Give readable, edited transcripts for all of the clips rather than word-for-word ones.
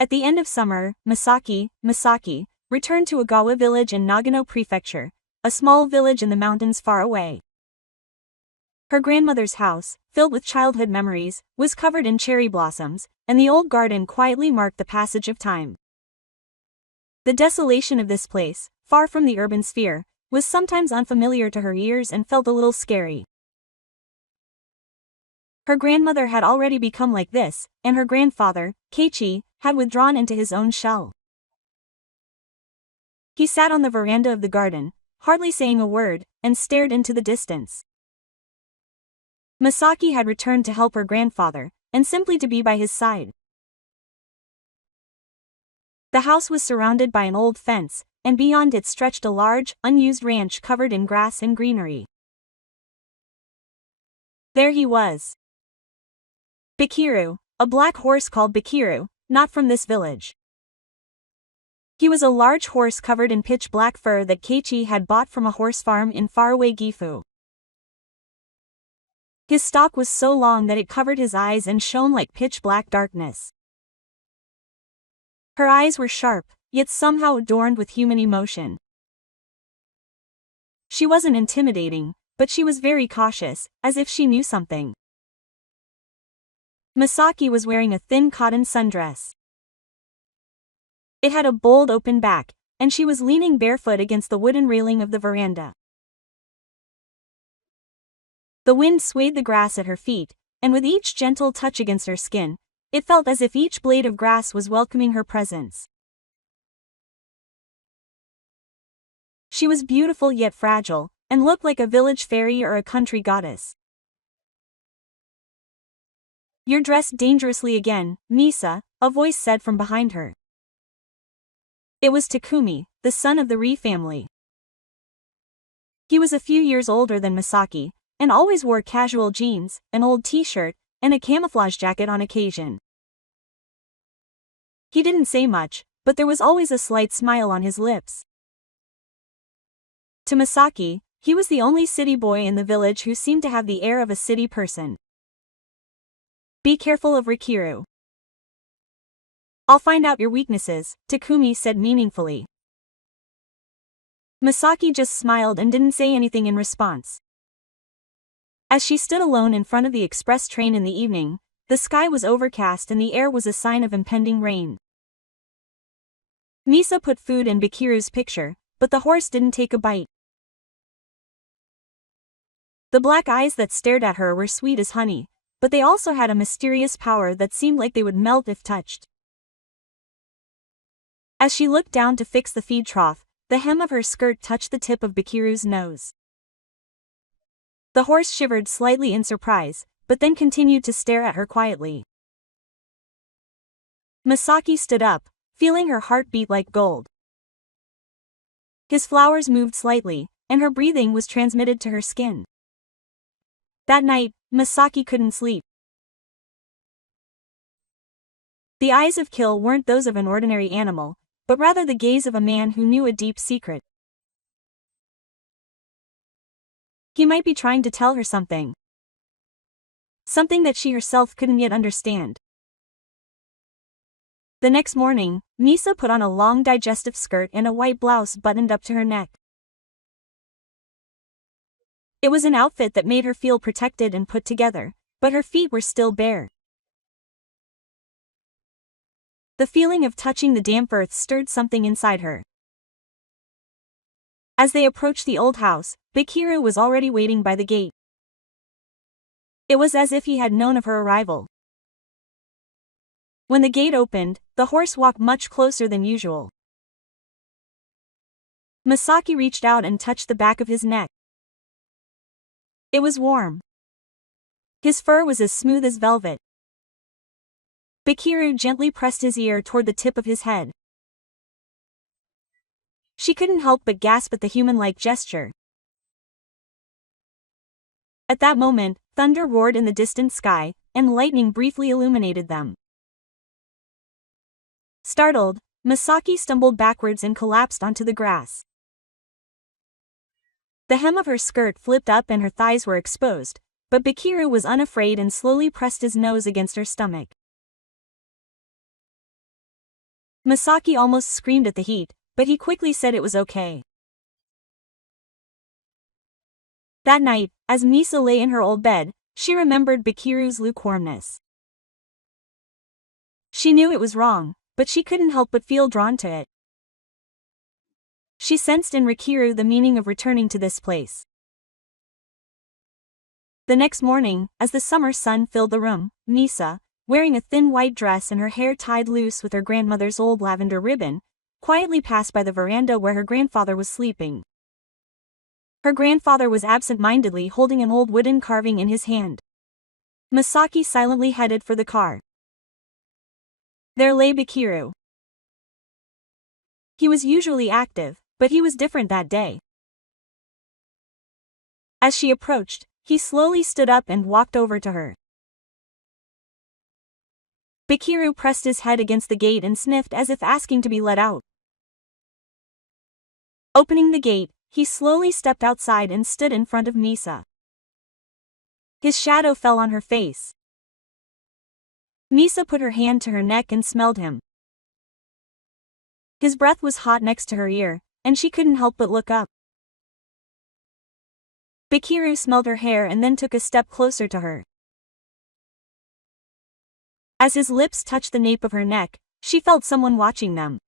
At the end of summer, Misaki returned to Ogawa village in Nagano Prefecture, a small village in the mountains far away. Her grandmother's house, filled with childhood memories, was covered in cherry blossoms, and the old garden quietly marked the passage of time. The desolation of this place, far from the urban sphere, was sometimes unfamiliar to her ears and felt a little scary. Her grandmother had already become like this, and her grandfather, Keiichi, had withdrawn into his own shell. He sat on the veranda of the garden, hardly saying a word, and stared into the distance. Misaki had returned to help her grandfather, and simply to be by his side. The house was surrounded by an old fence, and beyond it stretched a large, unused ranch covered in grass and greenery. There he was. Bikiru, a black horse called Bikiru, not from this village. He was a large horse covered in pitch-black fur that Keiichi had bought from a horse farm in faraway Gifu. His stalk was so long that it covered his eyes and shone like pitch-black darkness. Her eyes were sharp, yet somehow adorned with human emotion. She wasn't intimidating, but she was very cautious, as if she knew something. Misaki was wearing a thin cotton sundress. It had a bold open back, and she was leaning barefoot against the wooden railing of the veranda. The wind swayed the grass at her feet, and with each gentle touch against her skin, it felt as if each blade of grass was welcoming her presence. She was beautiful yet fragile, and looked like a village fairy or a country goddess. "You're dressed dangerously again, Misa," a voice said from behind her. It was Takumi, the son of the Ri family. He was a few years older than Misaki, and always wore casual jeans, an old t-shirt, and a camouflage jacket on occasion. He didn't say much, but there was always a slight smile on his lips. To Misaki, he was the only city boy in the village who seemed to have the air of a city person. "Be careful of Rikiru. I'll find out your weaknesses," Takumi said meaningfully. Misaki just smiled and didn't say anything in response. As she stood alone in front of the express train in the evening, the sky was overcast and the air was a sign of impending rain. Misa put food in Bikiru's picture, but the horse didn't take a bite. The black eyes that stared at her were sweet as honey, but they also had a mysterious power that seemed like they would melt if touched. As she looked down to fix the feed trough, the hem of her skirt touched the tip of Bikiru's nose. The horse shivered slightly in surprise, but then continued to stare at her quietly. Misaki stood up, feeling her heart beat like gold. His flowers moved slightly, and her breathing was transmitted to her skin. That night, Misaki couldn't sleep. The eyes of Kill weren't those of an ordinary animal, but rather the gaze of a man who knew a deep secret. He might be trying to tell her something. Something that she herself couldn't yet understand. The next morning, Misa put on a long digestive skirt and a white blouse buttoned up to her neck. It was an outfit that made her feel protected and put together, but her feet were still bare. The feeling of touching the damp earth stirred something inside her. As they approached the old house, Bikiru was already waiting by the gate. It was as if he had known of her arrival. When the gate opened, the horse walked much closer than usual. Misaki reached out and touched the back of his neck. It was warm. His fur was as smooth as velvet. Bikiru gently pressed his ear toward the tip of his head. She couldn't help but gasp at the human-like gesture. At that moment, thunder roared in the distant sky, and lightning briefly illuminated them. Startled, Misaki stumbled backwards and collapsed onto the grass. The hem of her skirt flipped up and her thighs were exposed, but Bikiru was unafraid and slowly pressed his nose against her stomach. Misaki almost screamed at the heat, but he quickly said it was okay. That night, as Misa lay in her old bed, she remembered Bakiru's lukewarmness. She knew it was wrong, but she couldn't help but feel drawn to it. She sensed in Rikiru the meaning of returning to this place. The next morning, as the summer sun filled the room, Misa, wearing a thin white dress and her hair tied loose with her grandmother's old lavender ribbon, quietly passed by the veranda where her grandfather was sleeping. Her grandfather was absent-mindedly holding an old wooden carving in his hand. Misaki silently headed for the car. There lay Bakiru. He was usually active, but he was different that day. As she approached, he slowly stood up and walked over to her. Bakiru pressed his head against the gate and sniffed as if asking to be let out. Opening the gate, he slowly stepped outside and stood in front of Misa. His shadow fell on her face. Misa put her hand to her neck and smelled him. His breath was hot next to her ear, and she couldn't help but look up. Bakiru smelled her hair and then took a step closer to her. As his lips touched the nape of her neck, she felt someone watching them.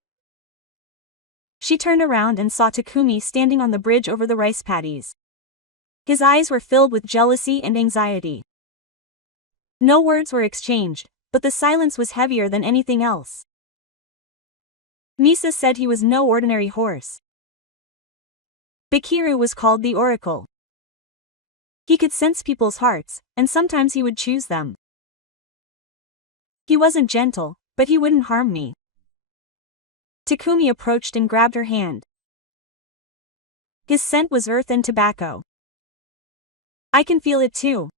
She turned around and saw Takumi standing on the bridge over the rice paddies. His eyes were filled with jealousy and anxiety. No words were exchanged, but the silence was heavier than anything else. Misa said he was no ordinary horse. Bakiru was called the Oracle. He could sense people's hearts, and sometimes he would choose them. He wasn't gentle, but he wouldn't harm me. Takumi approached and grabbed her hand. His scent was earth and tobacco. I can feel it too.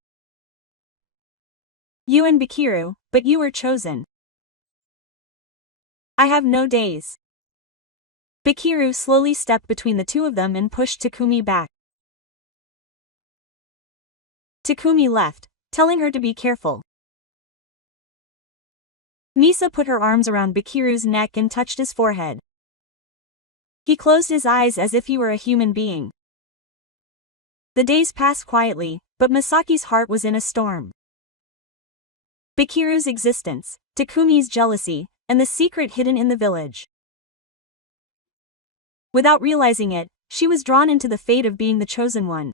You and Bakiru, but you were chosen. I have no days. Bakiru slowly stepped between the two of them and pushed Takumi back. Takumi left, telling her to be careful. Misa put her arms around Bakiru's neck and touched his forehead. He closed his eyes as if he were a human being. The days passed quietly, but Misaki's heart was in a storm. Bakiru's existence, Takumi's jealousy, and the secret hidden in the village. Without realizing it, she was drawn into the fate of being the chosen one.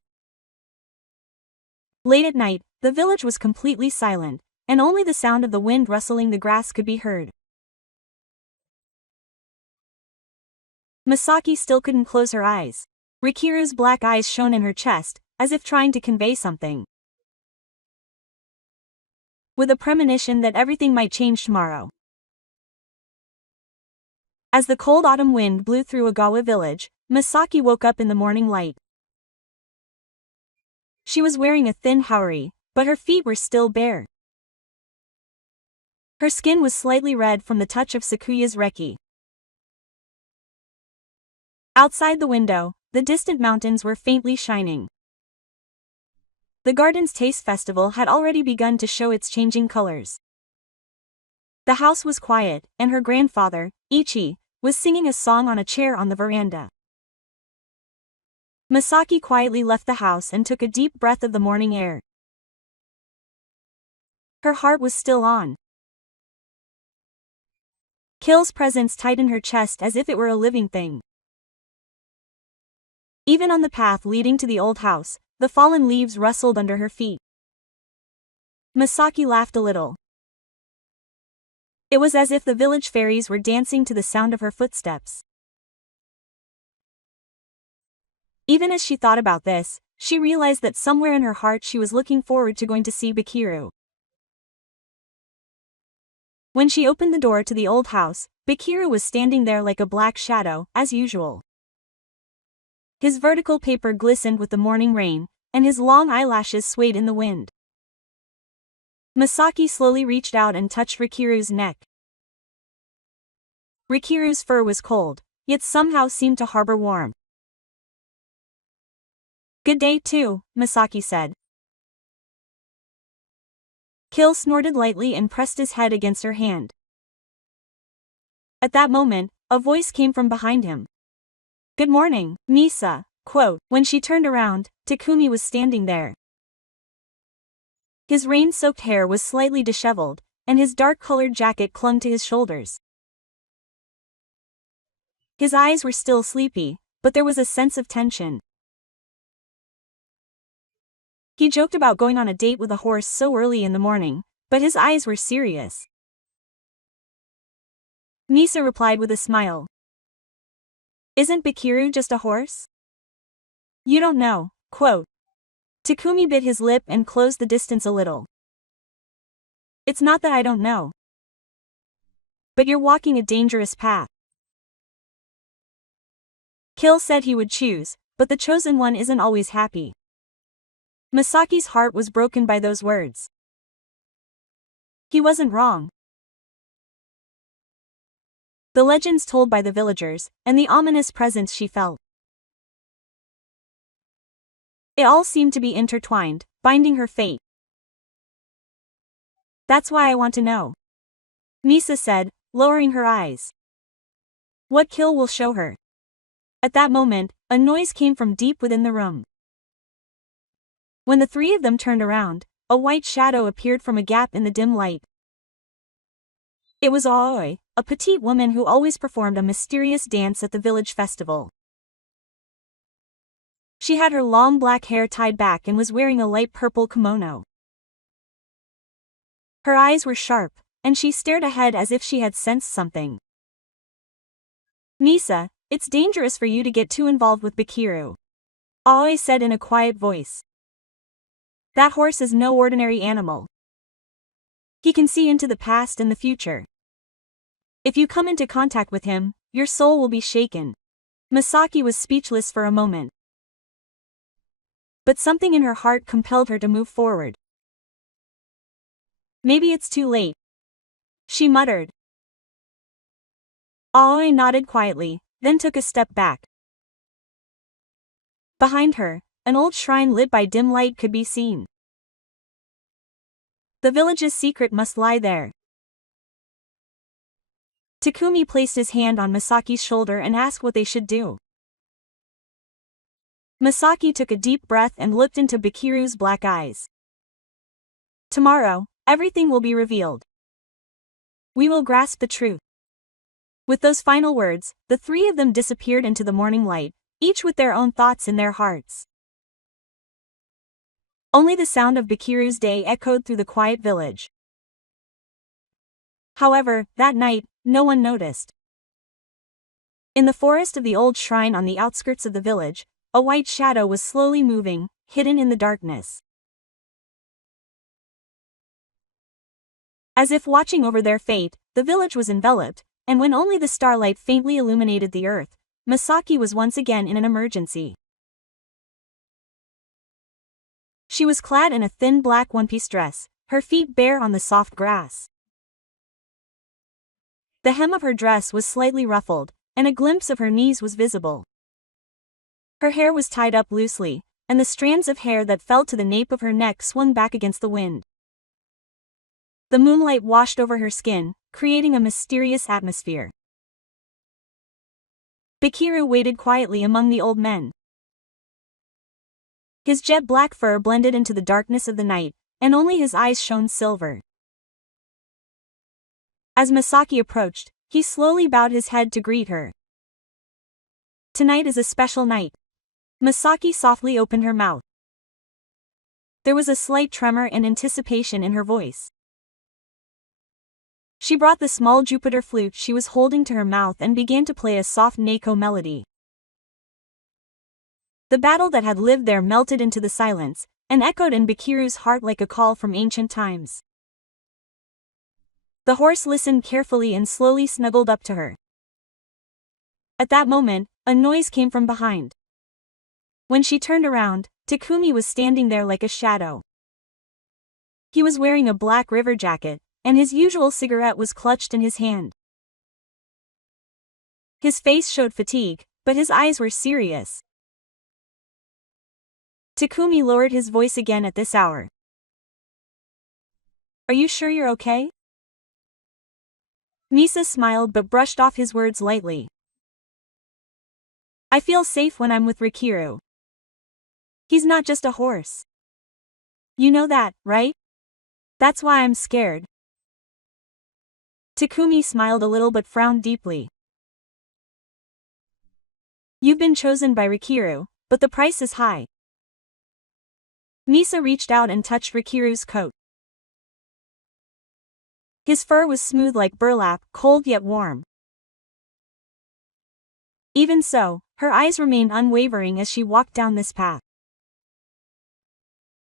Late at night, the village was completely silent, and only the sound of the wind rustling the grass could be heard. Misaki still couldn't close her eyes. Rikiru's black eyes shone in her chest, as if trying to convey something. With a premonition that everything might change tomorrow. As the cold autumn wind blew through Ogawa village, Misaki woke up in the morning light. She was wearing a thin haori, but her feet were still bare. Her skin was slightly red from the touch of Sakuya's reki. Outside the window, the distant mountains were faintly shining. The garden's taste festival had already begun to show its changing colors. The house was quiet, and her grandfather, Ichi, was singing a song on a chair on the veranda. Misaki quietly left the house and took a deep breath of the morning air. Her heart was still on. Kill's presence tightened her chest as if it were a living thing. Even on the path leading to the old house, the fallen leaves rustled under her feet. Misaki laughed a little. It was as if the village fairies were dancing to the sound of her footsteps. Even as she thought about this, she realized that somewhere in her heart she was looking forward to going to see Bakiru. When she opened the door to the old house, Bakiru was standing there like a black shadow, as usual. His vertical paper glistened with the morning rain, and his long eyelashes swayed in the wind. Misaki slowly reached out and touched Rikiru's neck. Rikiru's fur was cold, yet somehow seemed to harbor warmth. Good day too, Misaki said. Kill snorted lightly and pressed his head against her hand. At that moment, a voice came from behind him. "Good morning, Misa." When she turned around, Takumi was standing there. His rain-soaked hair was slightly disheveled, and his dark-colored jacket clung to his shoulders. His eyes were still sleepy, but there was a sense of tension. He joked about going on a date with a horse so early in the morning, but his eyes were serious. Misa replied with a smile. "Isn't Bakiru just a horse? You don't know." Takumi bit his lip and closed the distance a little. "It's not that I don't know. But you're walking a dangerous path. Kill said he would choose, but the chosen one isn't always happy." Masaki's heart was broken by those words. He wasn't wrong. The legends told by the villagers, and the ominous presence she felt. It all seemed to be intertwined, binding her fate. "That's why I want to know," Misa said, lowering her eyes. "What Kill will show her." At that moment, a noise came from deep within the room. When the three of them turned around, a white shadow appeared from a gap in the dim light. It was Aoi, a petite woman who always performed a mysterious dance at the village festival. She had her long black hair tied back and was wearing a light purple kimono. Her eyes were sharp, and she stared ahead as if she had sensed something. "Misa, it's dangerous for you to get too involved with Bakiru," Aoi said in a quiet voice. "That horse is no ordinary animal. He can see into the past and the future. If you come into contact with him, your soul will be shaken." Masaki was speechless for a moment. But something in her heart compelled her to move forward. "Maybe it's too late," she muttered. Aoi nodded quietly, then took a step back. Behind her, an old shrine lit by dim light could be seen. The village's secret must lie there. Takumi placed his hand on Masaki's shoulder and asked what they should do. Masaki took a deep breath and looked into Bakiru's black eyes. "Tomorrow, everything will be revealed. We will grasp the truth." With those final words, the three of them disappeared into the morning light, each with their own thoughts in their hearts. Only the sound of Bakiru's day echoed through the quiet village. However, that night, no one noticed. In the forest of the old shrine on the outskirts of the village, a white shadow was slowly moving, hidden in the darkness. As if watching over their fate, the village was enveloped, and when only the starlight faintly illuminated the earth, Masaki was once again in an emergency. She was clad in a thin black one-piece dress, her feet bare on the soft grass. The hem of her dress was slightly ruffled, and a glimpse of her knees was visible. Her hair was tied up loosely, and the strands of hair that fell to the nape of her neck swung back against the wind. The moonlight washed over her skin, creating a mysterious atmosphere. Bakiru waited quietly among the old men. His jet black fur blended into the darkness of the night, and only his eyes shone silver. As Masaki approached, he slowly bowed his head to greet her. "Tonight is a special night." Masaki softly opened her mouth. There was a slight tremor and anticipation in her voice. She brought the small Jupiter flute she was holding to her mouth and began to play a soft Neko melody. The battle that had lived there melted into the silence, and echoed in Bakiru's heart like a call from ancient times. The horse listened carefully and slowly snuggled up to her. At that moment, a noise came from behind. When she turned around, Takumi was standing there like a shadow. He was wearing a black river jacket, and his usual cigarette was clutched in his hand. His face showed fatigue, but his eyes were serious. Takumi lowered his voice again at this hour. "Are you sure you're okay?" Misa smiled but brushed off his words lightly. I feel safe when I'm with Rikiru. He's not just a horse. You know that, right? That's why I'm scared. Takumi smiled a little but frowned deeply. You've been chosen by Rikiru, but the price is high. Misa reached out and touched Rikiru's coat. His fur was smooth like burlap, cold yet warm. Even so, her eyes remained unwavering as she walked down this path.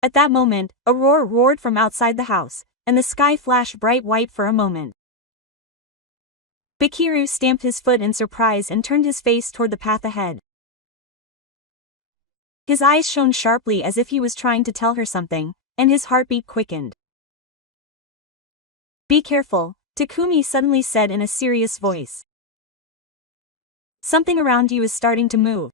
At that moment, a roar roared from outside the house, and the sky flashed bright white for a moment. Bikiru stamped his foot in surprise and turned his face toward the path ahead. His eyes shone sharply as if he was trying to tell her something, and his heartbeat quickened. Be careful, Takumi suddenly said in a serious voice. Something around you is starting to move.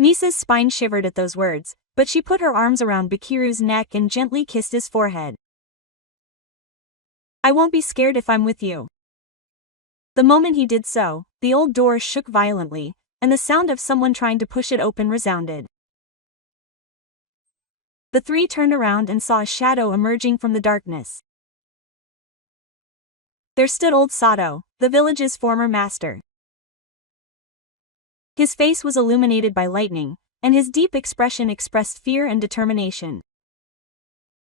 Misa's spine shivered at those words, but she put her arms around Bikiru's neck and gently kissed his forehead. I won't be scared if I'm with you. The moment he did so, the old door shook violently, and the sound of someone trying to push it open resounded. The three turned around and saw a shadow emerging from the darkness. There stood old Sato, the village's former master. His face was illuminated by lightning, and his deep expression expressed fear and determination.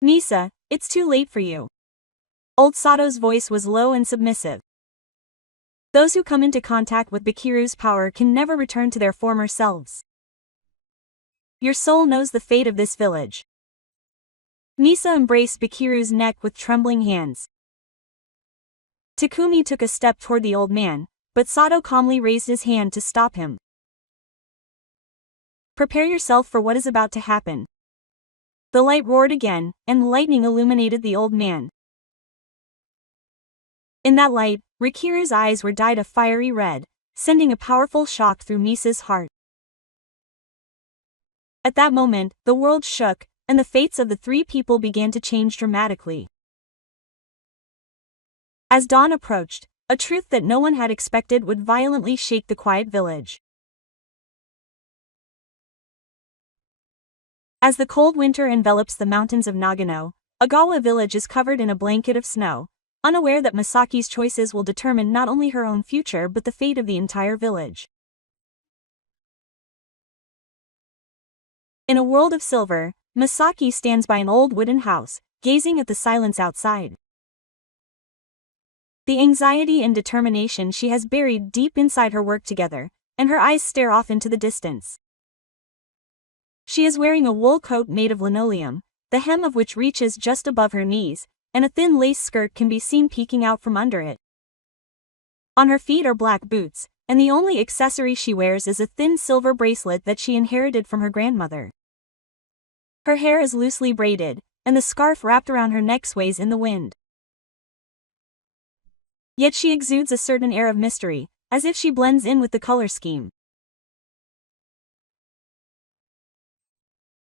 Misa, it's too late for you. Old Sato's voice was low and submissive. Those who come into contact with Bikiru's power can never return to their former selves. Your soul knows the fate of this village. Misa embraced Bikiru's neck with trembling hands. Takumi took a step toward the old man, but Sato calmly raised his hand to stop him. Prepare yourself for what is about to happen. The light roared again, and lightning illuminated the old man. In that light, Rikiru's eyes were dyed a fiery red, sending a powerful shock through Misa's heart. At that moment, the world shook, and the fates of the three people began to change dramatically. As dawn approached, a truth that no one had expected would violently shake the quiet village. As the cold winter envelops the mountains of Nagano, Agawa village is covered in a blanket of snow, unaware that Masaki's choices will determine not only her own future but the fate of the entire village. In a world of silver, Masaki stands by an old wooden house, gazing at the silence outside. The anxiety and determination she has buried deep inside her work together, and her eyes stare off into the distance. She is wearing a wool coat made of linoleum, the hem of which reaches just above her knees, and a thin lace skirt can be seen peeking out from under it. On her feet are black boots, and the only accessory she wears is a thin silver bracelet that she inherited from her grandmother. Her hair is loosely braided, and the scarf wrapped around her neck sways in the wind. Yet she exudes a certain air of mystery, as if she blends in with the color scheme.